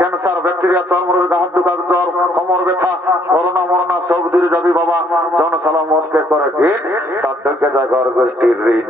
Cancer, bacteria, চর্মরোগ, হাত দুকার জ্বর, কোমর ব্যথা, করোনা মরনা সব দূরে যাবি বাবা। জনসালামতকে করে ঘিন, তার থেকে যা ঘর গোষ্ঠীর ঋণ।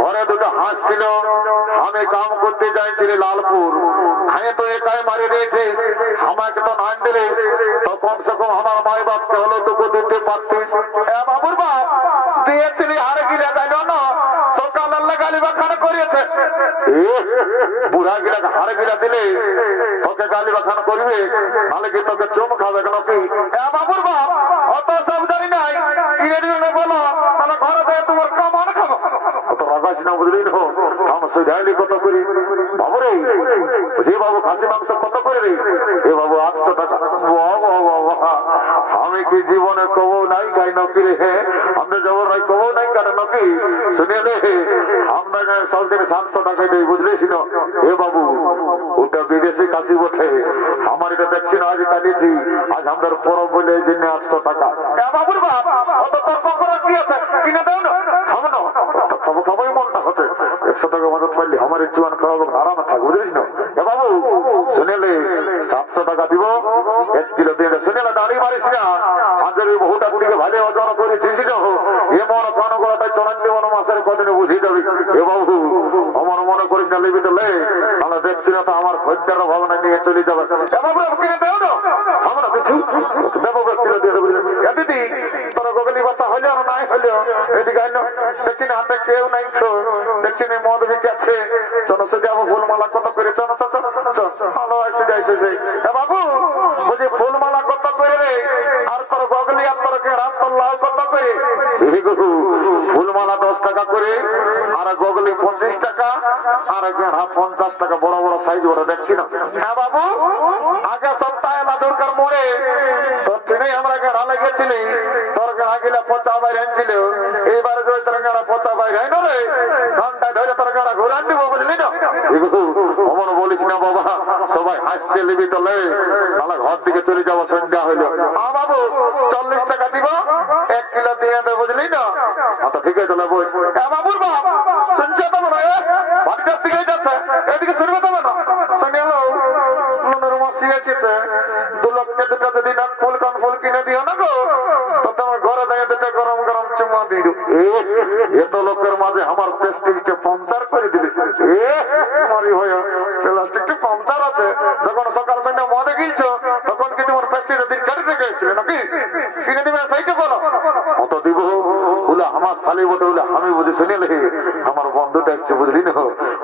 ঘরে দুটো হাঁস ছিল, আমি কাম করতে যাইছিলি লালপুর, খাইয়ে তো একাই মারি দিয়েছে, আমাকে তো নাম দিলে তো কমসে কম আমার মাই বাপকে হলো তোকে দিতে পারতিস। বাবুর বাপ দিয়েছিলি হারে গিলা যাইল না, সকালের গালি বাখানা করিয়েছে। বুড়া গিলাকে হারে গিলা দিলে তোকে গালি বাখানা করবে, নাহলে কি তোকে চুম খাবে কেন কি? বাবুর বাপ অত সব জানি নাই, কিনে দিবে বলো, তাহলে ঘরে যায় তোমার কামান খাবো। অত রাগাস না বুঝলি না, আমার সুধাইলি কত করি বাবুরে, যে বাবু খাসি মাংস কত করে রে? এ বাবু 800 টাকা। আমি কি জীবনে কবো নাই গাই নকি রে, আমরা জবর নাই কবো নাই কারণ নকি শুনে রে, আমরা সব দিন 700 টাকা দেই বুঝলিস না। এ বাবু ওটা বিদেশি কাশি বটে, আমার এটা দেখছি না আজ কাটিয়েছি, আজ আমাদের পরব বলে এই জন্য 800 টাকা। বাবুর বাপ অত তর্ক করার কি আছে, কিনে দেও না হবে না, তবে সবাই মনটা হতে 100 টাকা মদত পাইলে আমার জীবন খাওয়াবো, আরামে থাকবো বুঝলিস না। এ বাবু শুনেলে 700 টাকা দিব 1 কিলো দিয়ে, শুনেলে দাঁড়ি মারিস না, আমাদের এই বহুটা দিকে ভালো ওজন করেছিস এমন কোন গোড়াটাই চলান জীবন মাসের কদিনে বুঝিয়ে যাবি। এ বাবু আমার মনে করিস না লিবি তো লে, তাহলে দেখছি না তো আমার খদ্দের ভাবনা নিয়ে চলে যাবে। বাবু কিনে দেও না, আমরা কিছু দেবো কিলো দিয়ে দেবো। দিদি তোর গগলি বাসা হইলেও নাই হইলেও এদিকে দেখছি না হাতে কেউ নাই, দেখছি না মদ বিকে আছে, চলো সে যাবো ফুলমালা কত করে, চলো ভালো আসে যাইছে। বাবু বুঝি ফুলমালা কত করে রে, আর তোর গগলি আর তোর রাত তোর লাল কত করে? ফুলমালা 10 টাকা করে, আর গগলি 25 টাকা, আর গেঁড়া 50 টাকা, বড় বড় সাইজ ওরা দেখছি না। হ্যাঁ বাবু আগে সপ্তাহে লাদুরকার মোড়ে তোর ট্রেনে আমরা গেঁড়া লেগেছিলি, তোর গেঁড়া গিলা পচা বাইরে আনছিল, এইবারে যদি তোর গেঁড়া পচা বাইরে আইন রে, ঘন্টায় ধরে তোর গেঁড়া ঘুরে আনবো বুঝলি না। অমন বলিস না বাবা, সবাই হাসছে লিবি তোলে, তাহলে ঘর দিকে চলে যাবো, সন্ধ্যা হইল। হ্যাঁ বাবু 40 টাকা দিব, 1 কিলো দিয়ে দেবো বুঝলি না। আচ্ছা ঠিক আছে বই। বাবুর বাপ শুনছে তো মনে হয় ভাটকার দিকে যাচ্ছে, এদিকে শুনবে তো না, শুনে এলো মনের মাসি এসেছে, 2 লক্ষে 2টা যদি নাক ফুল কান ফুল কিনে দিও না গো, তো তোমার ঘরে যায় 2টা গরম গরম চুমা দিই। এত লোকের মাঝে আমার প্রেস্টিজকে পাংচার করে দিলি, মারি হয়ে প্লাস্টিকটা পাংচার আছে। যখন সকাল সন্ধ্যা মদে গিয়েছো তখন কি তোমার প্রেস্টিজের দিন কেটে গেছিল নাকি? কিনে দিবে সেইটা বলো। অত দিব বলে আমার কালী বটে বলে আমি বুঝি শুনিলে আমার বন্ধুটা এসছে বুঝলি না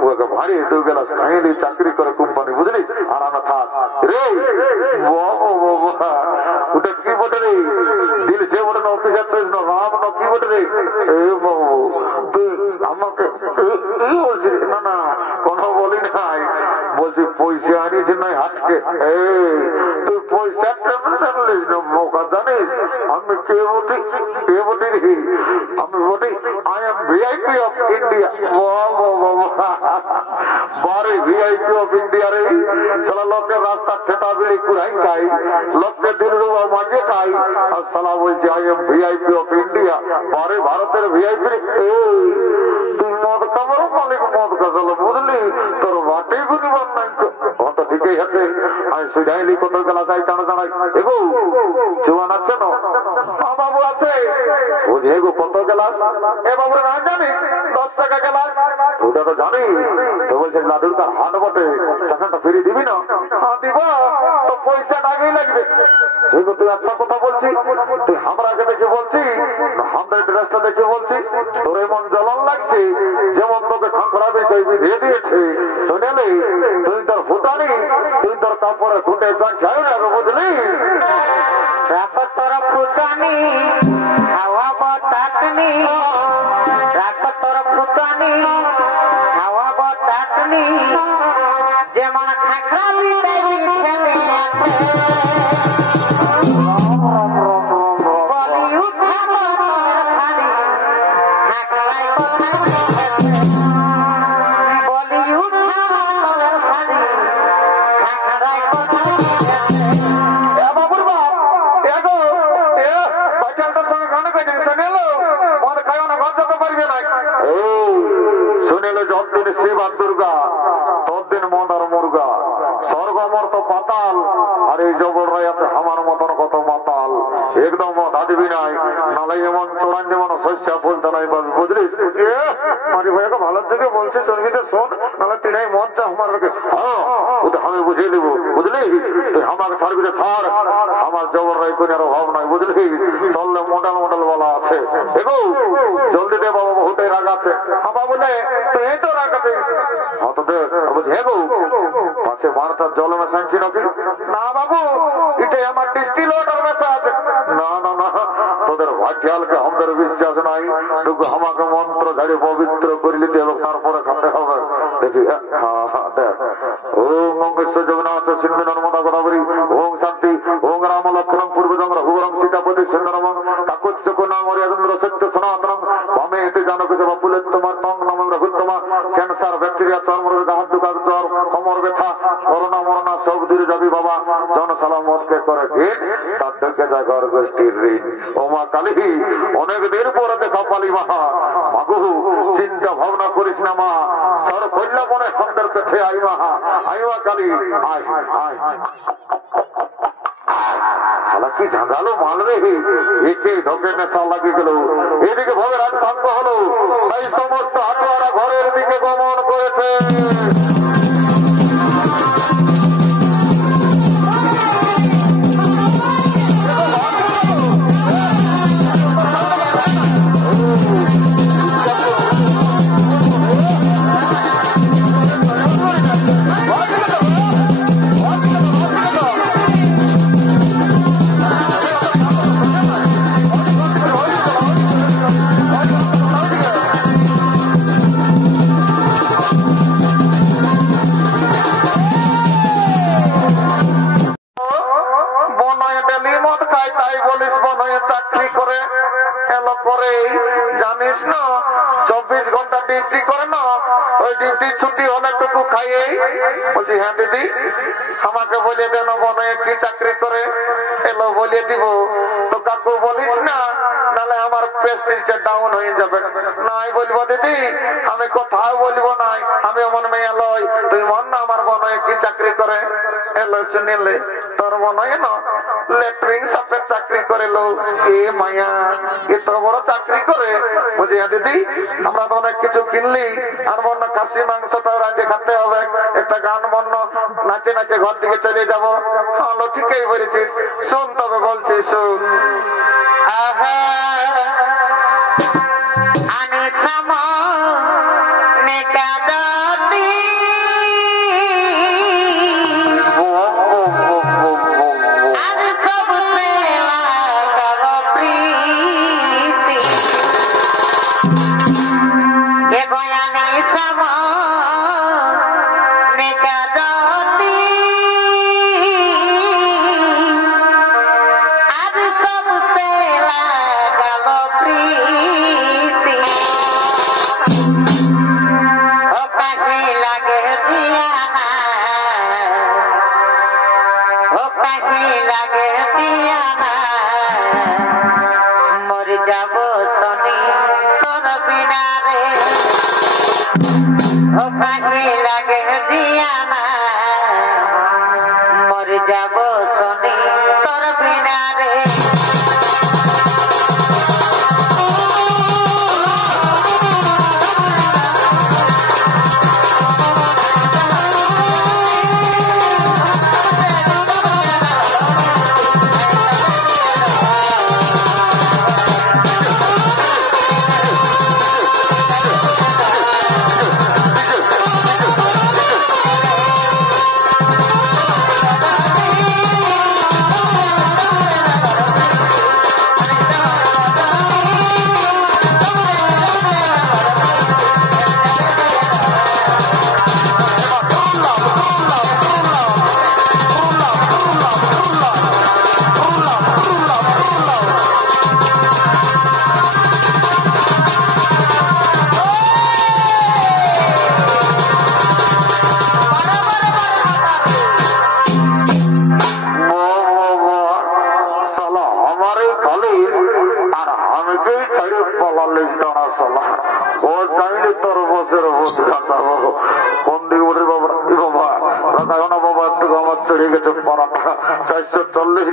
ওকে ভারী 2 গ্লাস খাইলি চাকরি করে কোম্পানি বুঝলি আর আনা থাক রে ওটা কি বটে রে দিল সে বটে না অফিসার চয়েস না রাম না কি বটে রে তুই আমাকে বলছি না না কোনো বলি নাই বলছি পয়সা আনিস নয় হাতকে তুই পয়সা জানলিস না বোকা জানিস আমি কে বটি রে আমি বটি I am VIP of India বারে ভিআইপি অফ ইন্ডিয়া রে সালা লোকের রাস্তা ঠেটা বেড়ে কুড়াই খাই লোককে দিল মাঝে খাই আর সালা বলছে I am VIP of India বারে ভারতের ভিআইপি তুই মদ খাবার মালিক মদ খাল বুঝলি তোর বাটেই গুনিবার নাই তো ঠিকই আছে আমি সুজাইলি কত গেলা চাই টানা জানাই এগো জোয়ান আছে না বাবু আছে বুঝে এগো কত গেলা এ বাবু না জানিস 10 টাকা গেলা ওটা তো জানি তো বলছে লাদুর কার হাট বটে টাকাটা ফিরে দিবি না দিব তো পয়সাটা আগেই লাগবে ঠিক তুই একটা কথা বলছি তুই আমরাকে দেখে বলছি আমাদের ড্রেসটা দেখে বলছি তোর এমন জ্বলন লাগছে যেমন তোকে খাঁকড়া বিষয় দিয়ে দিয়েছে শুনেলি তুই তোর ফুটানি তুই তোর কাপড়ে ফুটে যাই না বুঝলি রাখ তোর ফুটানি খাওয়াব চাটনি রাখ তোর ফুটানি খাওয়াব চাটনি যেমন খাঁকড়া বিষয় শুনেলো যতদিন শিব আর দুর্গা ততদিন মদ আর মুর্গা স্বর্গ মর তো পাতাল আর এই জবর রায় আছে আমার মতন কত মাতাল একদম মদ দিবি নাই নালে যেমন চোড়ান যেমন শস্য বলতে নাই পাবি বুঝলিস মাঝি ভাইকে ভালোর দিকে বলছি চর্বিতে শোন নাহলে তিনাই মদ যা আমার ওটা আমি বুঝিয়ে দেবো বুঝলি তুই আমাকে ছাড়বি ছাড় আমার জবর রায় কোন অভাব নাই বুঝলি চললে মডেল মডেল বলা আছে দেখো জলদি দে বাবা বহুটাই রাগ আছে বাবা বলে তুই এই তো রাগ আছে পাশে ভারতের জল মেশাইছি নাকি না বাবু এটাই আমার ডিস্টিল ওয়াটার মেশা আছে না না না তোদের ভাটিয়ালকে আমাদের বিশ্বাস নাই টুকু আমাকে মন্ত্র ঝাড়ে পবিত্র করে নিতে হবে তারপরে খাতে হবে দেখি দেখ ওম মঙ্গেশ্বর জগন্নাথ সিন্ধু নর্মদা গোদাবরী ওম শান্তি ওম রাম লক্ষ্মণ পূর্বজং রঘুবরং সীতাপতি সুন্দরমং কাকুচ্চ নাম রাজেন্দ্র সত্য সনাতনং বামে এতে জানক সেবা পুলেত্তমার নং নম রঘুত্তমা ক্যান্সার ব্যাকটেরিয়া চর্মরোগ হাত দুকার জ্বর কোমর ব্যথা করোনা মরনা সব দূরে যাবি বাবা জনসালামতকে করে ঘেট তার দেখে যায় ঘর গোষ্ঠীর ঋণ ও মা কালী অনেক দিন পরে দেখা পালি মা মাগু চিন্তা ভাবনা করিস না মা সর কল্যা মনে সন্দের পেছে আই মা কালী আয় আয় কি ঝাঁঝালো মাল রে একে ঢোকে নেশা লাগিয়ে গেল এদিকে ভবের আজ সাঙ্গ হলো তাই সমস্ত হাটুয়ারা ঘরের দিকে গমন করেছে জানিস না 24 ঘন্টা ডিউটি করে না ওই ডিউটি ছুটি অনেকটুকু খাইয়ে বলছি হ্যাঁ দিদি আমাকে বলে দেন মনে কি চাকরি করে এলো বলে দিব তো কাকু বলিস না নাহলে আমার প্রেস্টিজটা ডাউন হয়ে যাবে নাই বলবো দিদি আমি কোথাও বলবো নাই আমি এমন মেয়ে লই তুই মন না আমার মনে কি চাকরি করে এলো শুনিলে তোর মনে না লেট্রিন সাপের চাকরি করে লো এ মায়া এত বড় চাকরি করে বুঝি দিদি আমরা তো অনেক কিছু কিনলি আর মন খাসি মাংসটাও রাঁধে খাতে হবে একটা গান বন্য নাচে নাচে ঘর দিকে চলে যাবো হলো ঠিকই বলেছিস শুন তবে বলছিস শুন দিয়া না মর যাব শনি তোর বিনা রে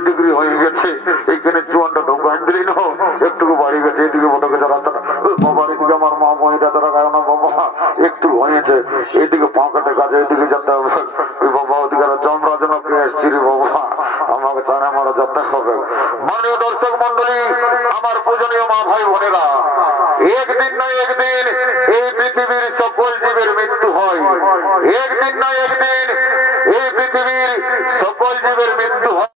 ডিগ্রি হয়ে গেছে এখানে চুয়ানটা ঢোকান দিলি না একটু বাড়ি গেছে এদিকে বোধকে রাস্তাটা বাবার এদিকে আমার মা মহিলা তারা গায় না বাবা একটু হয়েছে এদিকে ফাঁকাটে কাজে এদিকে যেতে হবে ওই বাবা ওদিকে জমরাজনকে এসছি রে বাবা আমাকে তারা মারা যেতে হবে। মাননীয় দর্শক মন্ডলী আমার পূজনীয় মা ভাই বোনেরা একদিন না একদিন এই পৃথিবীর সকল জীবের মৃত্যু হয় একদিন না একদিন এই পৃথিবীর সকল জীবের মৃত্যু হয়।